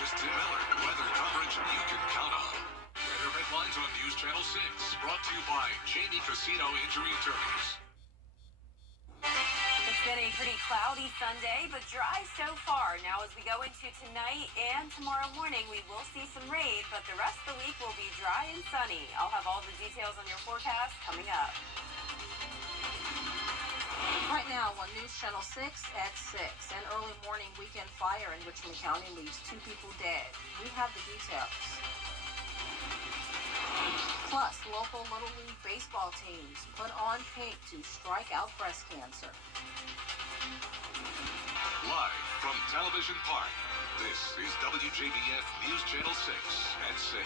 meteorologist Tim Miller. Weather coverage you can count on. Weather headlines on News Channel 6. Brought to you by Jamie Casino Injury Attorneys. It's been a pretty cloudy Sunday, but dry so far. Now, as we go into tonight and tomorrow morning, we will see some rain, but the rest of the week will be dry and sunny. I'll have all the details on your forecast coming up. Right now on News Channel 6 at 6, an early morning weekend fire in Richmond County leaves 2 people dead. We have the details. Plus, local Little League baseball teams put on pink to strike out breast cancer. Live from Television Park, this is WJBF News Channel 6 at 6.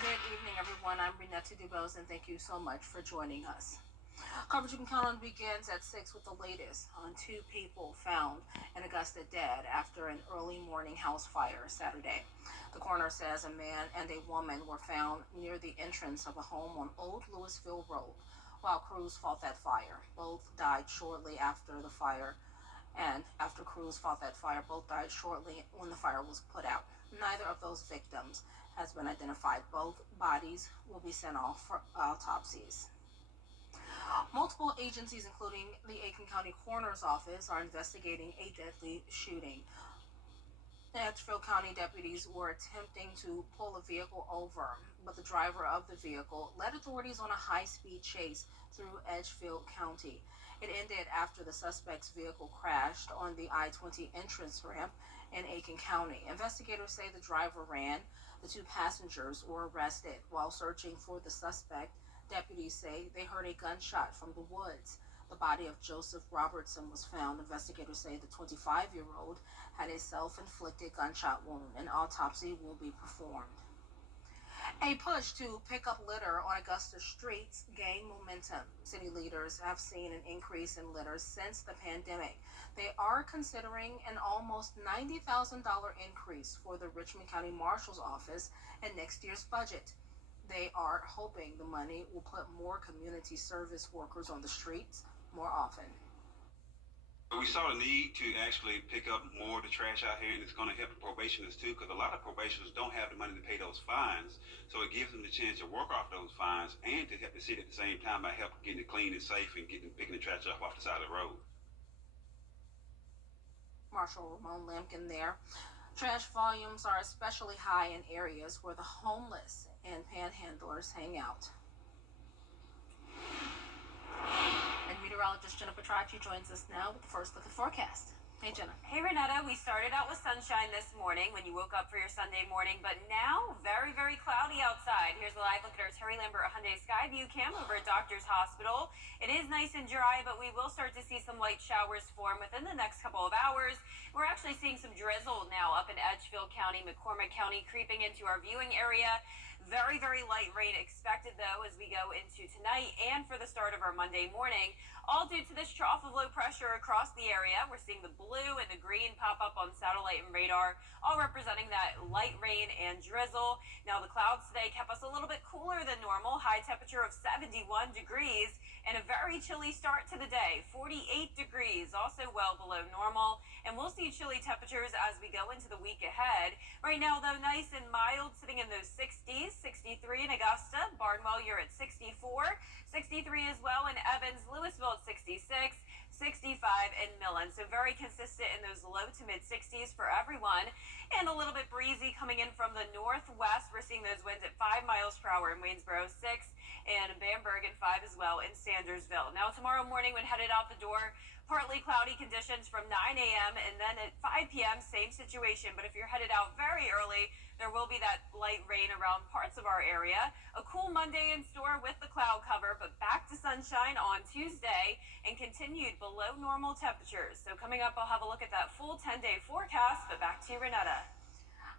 Good evening, everyone. I'm Renetta Dubose, and thank you so much for joining us. Coverage you can count on begins at 6 with the latest on 2 people found in Augusta dead after an early morning house fire Saturday. The coroner says a man and a woman were found near the entrance of a home on Old Louisville Road while crews fought that fire. Both died shortly after the fire, and after crews fought that fire, both died shortly when the fire was put out. Neither of those victims has been identified. Both bodies will be sent off for autopsies. Multiple agencies, including the Aiken County Coroner's Office, are investigating a deadly shooting. Edgefield County deputies were attempting to pull a vehicle over, but the driver of the vehicle led authorities on a high-speed chase through Edgefield County. It ended after the suspect's vehicle crashed on the I-20 entrance ramp in Aiken County. Investigators say the driver ran. The 2 passengers were arrested. While searching for the suspect, deputies say they heard a gunshot from the woods. The body of Joseph Robertson was found. Investigators say the 25-year-old had a self-inflicted gunshot wound. An autopsy will be performed. A push to pick up litter on Augusta streets gained momentum. City leaders have seen an increase in litter since the pandemic. They are considering an almost $90,000 increase for the Richmond County Marshal's Office in next year's budget. They are hoping the money will put more community service workers on the streets more often. We saw the need to actually pick up more of the trash out here, and it's going to help the probationers too, because a lot of probationers don't have the money to pay those fines. So it gives them the chance to work off those fines and to help the city at the same time by helping getting it clean and safe and picking the trash up off the side of the road. Marshal Ramon Lampkin there. Trash volumes are especially high in areas where the homeless and panhandlers hang out. And meteorologist Jenna Petracci joins us now with the first look at the forecast. Hey, Jenna. Hey, Renetta. We started out with sunshine this morning when you woke up for your Sunday morning, but now very, very cloudy outside. Here's a live look at our Terry Lambert Hyundai Skyview cam over at Doctor's Hospital. It is nice and dry, but we will start to see some light showers form within the next couple of hours. We're actually seeing some drizzle now up in Edgefield County, McCormick County, creeping into our viewing area. Very, very light rain expected, though, as we go into tonight and for the start of our Monday morning, all due to this trough of low pressure across the area. We're seeing the blue and the green pop up on satellite and radar, all representing that light rain and drizzle. Now, the clouds today kept us a little bit cooler than normal, high temperature of 71 degrees, and a very chilly start to the day, 48 degrees, also well below normal. And we'll see chilly temperatures as we go into the week ahead. Right now, though, nice and mild, sitting in those 60s, 63 in Augusta. Barnwell, you're at 64, 63 as well in Evans, Louisville at 66, 65 in Millen. So very consistent in those low to mid 60s for everyone. And a little bit breezy coming in from the northwest. We're seeing those winds at 5 miles per hour in Waynesboro, 6, and Bamberg at 5 as well in Sandersville. Now tomorrow morning when headed out the door, partly cloudy conditions from 9 a.m. and then at 5 p.m., same situation. But if you're headed out very early, there will be that light rain around parts of our area. A cool Monday in store with the cloud cover, but back to sunshine on Tuesday and continued below normal temperatures. So coming up, I'll have a look at that full 10-day forecast, but back to you, Renetta.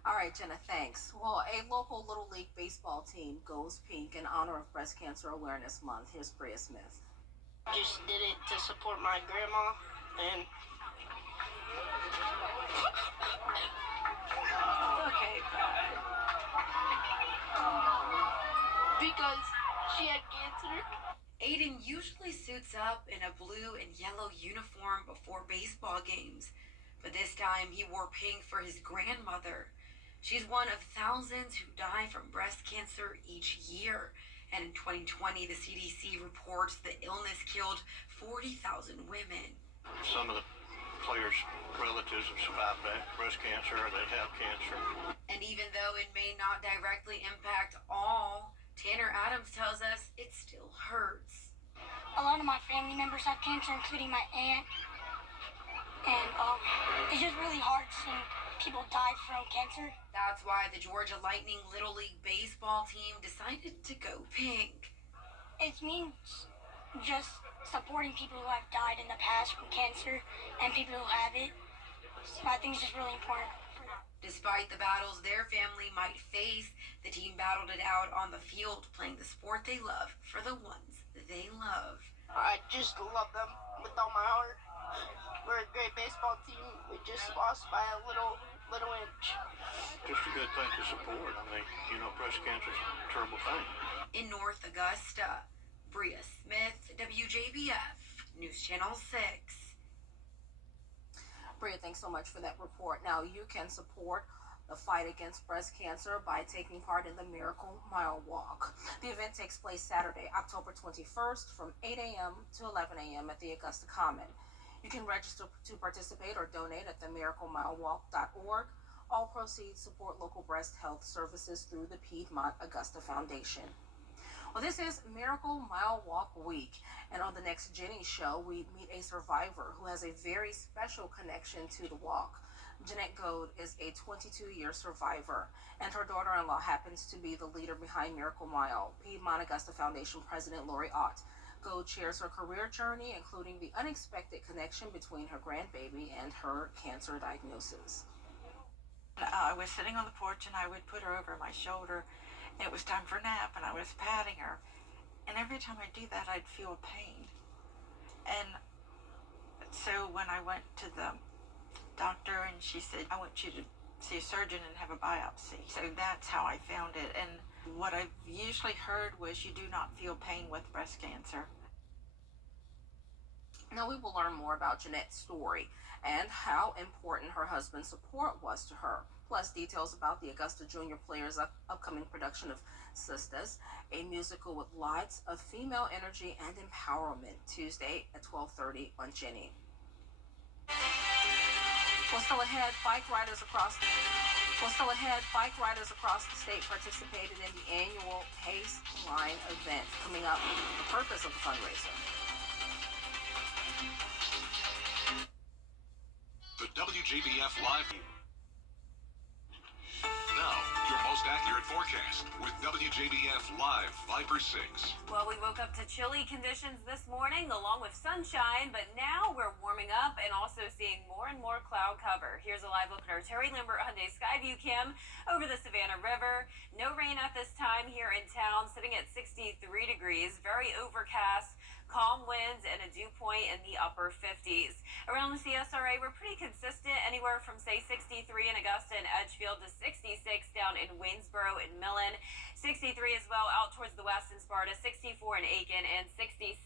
All right, Jenna, thanks. Well, a local Little League baseball team goes pink in honor of Breast Cancer Awareness Month. Here's Bria Smith. Just did it to support my grandma, and Okay. because she had cancer, Aiden usually suits up in a blue and yellow uniform before baseball games, but this time he wore pink for his grandmother. She's one of thousands who die from breast cancer each year. And in 2020, the CDC reports the illness killed 40,000 women. Some of the players' relatives have survived breast cancer or they have cancer. And even though it may not directly impact all, Tanner Adams tells us it still hurts. A lot of my family members have cancer, including my aunt. And it's just really hard seeing people die from cancer. That's why the Georgia Lightning Little League baseball team decided to go pink. It means just supporting people who have died in the past from cancer and people who have it. So I think it's just really important. Despite the battles their family might face, the team battled it out on the field, playing the sport they love for the ones they love. I just love them with all my heart. We're a great baseball team. We just lost by a little inch. Just a good thing to support. I mean, breast cancer is a terrible thing. In North Augusta, Bria Smith, WJBF, News Channel 6. Bria, thanks so much for that report. Now, you can support the fight against breast cancer by taking part in the Miracle Mile Walk. The event takes place Saturday, October 21st from 8 a.m. to 11 a.m. at the Augusta Common. You can register to participate or donate at themiraclemilewalk.org. All proceeds support local breast health services through the Piedmont Augusta Foundation. Well, this is Miracle Mile Walk Week, and on the next Jenny show, we meet a survivor who has a very special connection to the walk. Jeanette Goad is a 22-year survivor, and her daughter-in-law happens to be the leader behind Miracle Mile. Piedmont Augusta Foundation President Lori Ott. Goad shares her career journey, including the unexpected connection between her grandbaby and her cancer diagnosis. I was sitting on the porch and I would put her over my shoulder. It was time for a nap and I was patting her. And every time I do that, I'd feel pain. And so when I went to the doctor and she said, I want you to see a surgeon and have a biopsy. So that's how I found it. And what I've usually heard was you do not feel pain with breast cancer. Now we will learn more about Jeanette's story and how important her husband's support was to her, plus details about the Augusta Junior Players' upcoming production of Sisters, a musical with lots of female energy and empowerment, Tuesday at 12:30 on Jenny. Well, still ahead, bike riders across the state participated in the annual Pace Line event. Coming up, the purpose of the fundraiser. The WJBF Live. Now, your most accurate forecast with WJBF Live Viper 6. Well, we woke up to chilly conditions this morning along with sunshine, but now we're warming up and also seeing more and more cloud cover. Here's a live look at our Terry Lambert Hyundai Skyview Cam over the Savannah River. No rain at this time here in town, sitting at 63 degrees, very overcast. Calm winds and a dew point in the upper 50s. Around the CSRA, we're pretty consistent, anywhere from, say, 63 in Augusta and Edgefield to 66 down in Waynesboro and Millen. 63 as well out towards the west in Sparta, 64 in Aiken, and 66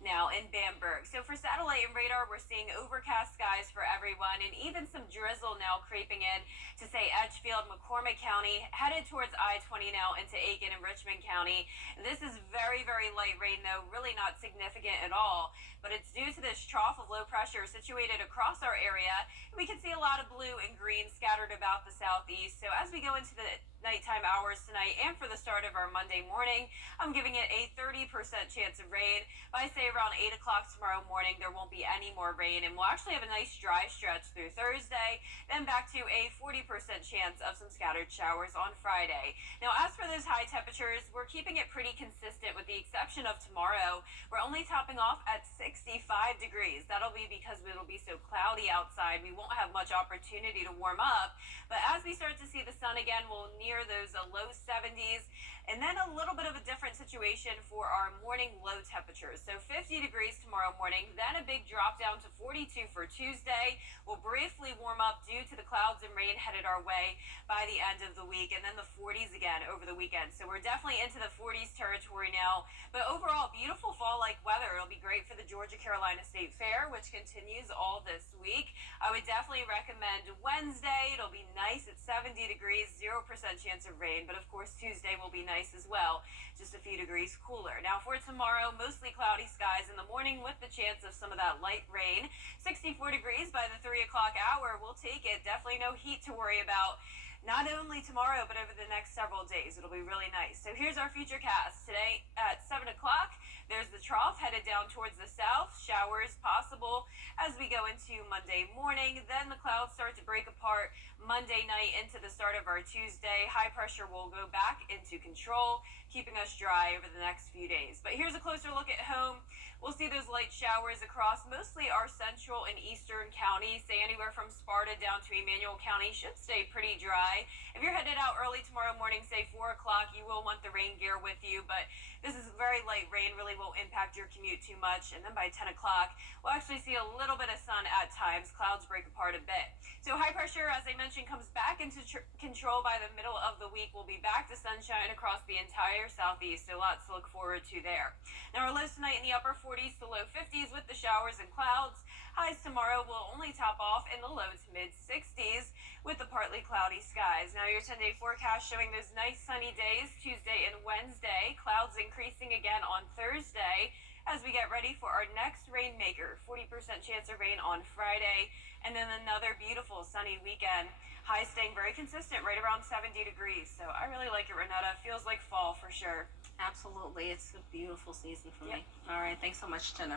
now in Bamberg. So for satellite and radar, we're seeing overcast skies for everyone, and even some drizzle now creeping in to, say, Edgefield, McCormick County, headed towards I-20 now into Aiken and Richmond County. This is very, very light rain, though, really not significant at all, but it's due to this trough of low pressure situated across our area. We can see a lot of blue and green scattered about the southeast. So as we go into the nighttime hours tonight and for the start of our Monday morning, I'm giving it a 30% chance of rain. By, say, around 8 o'clock tomorrow morning, there won't be any more rain, and we'll actually have a nice dry stretch through Thursday, then back to a 40% chance of some scattered showers on Friday. Now, as for those high temperatures, we're keeping it pretty consistent with the exception of tomorrow. We're only topping off at 65 degrees. That'll be because it'll be so cloudy outside. We won't have much opportunity to warm up, but as we start to see the sun again, we'll near those low 70s. And then a little bit of a different situation for our morning low temperatures. So 50 degrees tomorrow morning, then a big drop down to 42 for Tuesday. We'll briefly warm up due to the clouds and rain headed our way by the end of the week, and then the 40s again over the weekend. So we're definitely into the 40s territory now. But overall, beautiful fall-like weather. It'll be great for the Georgia-Carolina State Fair, which continues all this week. I would definitely recommend Wednesday. It'll be nice at 70 degrees, 0% chance of rain. But of course, Tuesday will be nice as well, just a few degrees cooler. Now for tomorrow, mostly cloudy skies in the morning with the chance of some of that light rain. 64 degrees by the 3 o'clock hour. We'll take it. Definitely no heat to worry about. Not only tomorrow, but over the next several days. It'll be really nice. So here's our future cast. Today at 7 o'clock, there's the trough headed down towards the south. Showers possible as we go into Monday morning. Then the clouds start to break apart Monday night into the start of our Tuesday. High pressure will go back into control, keeping us dry over the next few days. But here's a closer look at home. We'll see those light showers across mostly our central and eastern counties. Say anywhere from Sparta down to Emmanuel County should stay pretty dry. If you're headed out early tomorrow morning, say 4 o'clock, you will want the rain gear with you. But this is very light rain, really won't impact your commute too much. And then by 10 o'clock, we'll actually see a little bit of sun at times. Clouds break apart a bit. So high pressure, as I mentioned, comes back into control by the middle of the week. We'll be back to sunshine across the entire southeast. So lots to look forward to there. Now our lows tonight in the upper 40s to low 50s with the showers and clouds. Highs tomorrow will only top off in the low to mid 60s with the partly cloudy skies. Now your 10-day forecast showing those nice sunny days Tuesday and Wednesday. Clouds increasing again on Thursday as we get ready for our next rainmaker. 40% chance of rain on Friday, and then another beautiful sunny weekend. Highs staying very consistent, right around 70 degrees. So I really like it, Renetta. Feels like fall for sure. Absolutely. It's a beautiful season for me. All right. Thanks so much, Jenna.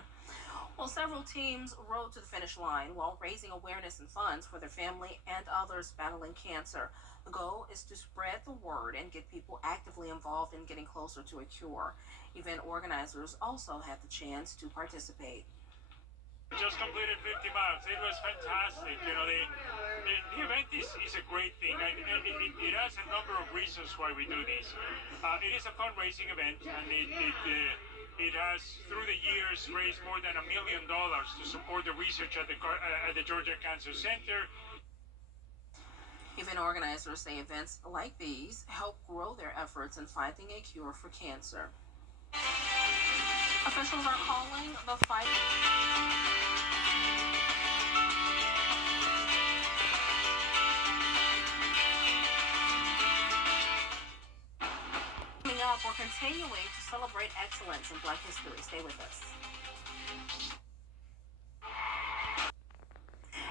Well, several teams rode to the finish line while raising awareness and funds for their family and others battling cancer. The goal is to spread the word and get people actively involved in getting closer to a cure. Event organizers also had the chance to participate. Just completed 50 miles. It was fantastic. You know, the event is a great thing. It has a number of reasons why we do this. It is a fundraising event, and it has, through the years, raised more than $1 million to support the research at the Georgia Cancer Center. Event organizers say events like these help grow their efforts in finding a cure for cancer. Officials are calling the fight. Coming up, we're continuing to celebrate excellence in Black history. Stay with us.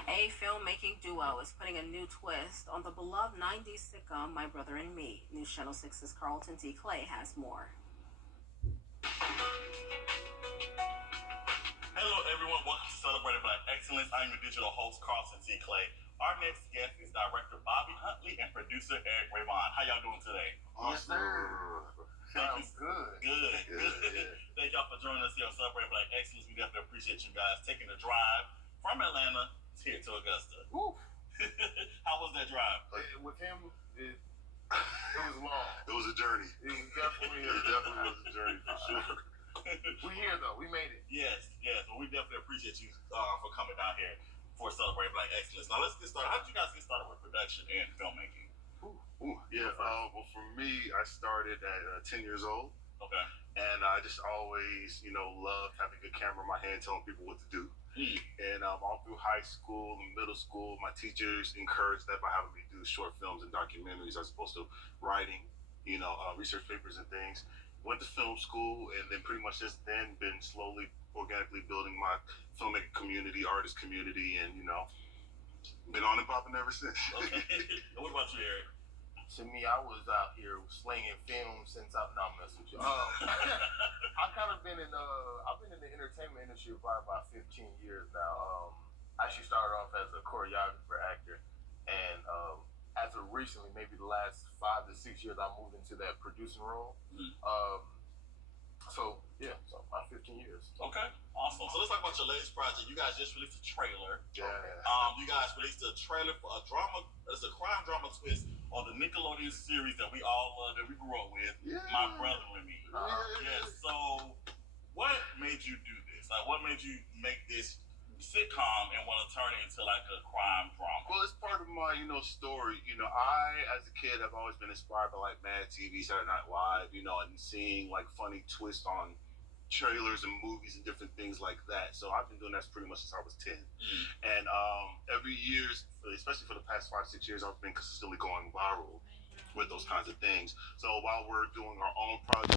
A filmmaking duo is putting a new twist on the beloved 90s sitcom My Brother and Me. News Channel 6's Carlton T. Clay has more. Hello everyone, welcome to Celebrating Black Excellence. I'm your digital host, Carlton T. Clay. Our next guest is director Bobby Huntley and producer Eric Raybon. How y'all doing today? Awesome. Sounds good. Good. Thank y'all for joining us here on Celebrating Black Excellence. We definitely appreciate you guys taking the drive from Atlanta here to Augusta. Woo. How was that drive? With him, it was long. It was a journey. It was definitely was a journey for sure. We're here though. We made it. Yes. Well, we definitely appreciate you for coming down here for Celebrate Black Excellence. Now let's get started. How did you guys get started with production and filmmaking? Well, for me, I started at 10 years old. Okay. And I just always, loved having a good camera in my hand, telling people what to do. And all through high school and middle school, my teachers encouraged that by having me do short films and documentaries as opposed to writing, research papers and things. Went to film school, and then pretty much just then been slowly, organically building my filmmaking community, artist community, and, been on and popping ever since. Okay. What about you, Eric? To me, I was out here slinging film since I'm not messing with you. I've kind of been I've been in the entertainment industry for probably about 15 years now. I actually started off as a choreographer, actor, and as of recently, maybe the last 5 to 6 years, I moved into that producing role. So Yeah, so about 15 years. Okay, awesome. So let's talk about your latest project. You guys just released a trailer. Yeah. You guys released a trailer for a drama. It's a crime drama twist on the Nickelodeon series that we all love, that we grew up with. Yeah. My Brother and Me. Yeah. So, what made you do this? Like, what made you make this sitcom and want to turn it into like a crime drama? Well, it's part of my, story. I, as a kid, have always been inspired by like Mad TV, Saturday Night Live, and seeing like funny twists on trailers and movies and different things like that. So I've been doing that pretty much since I was 10. And every year, especially for the past 5-6 years, I've been consistently going viral with those kinds of things. So while we're doing our own project,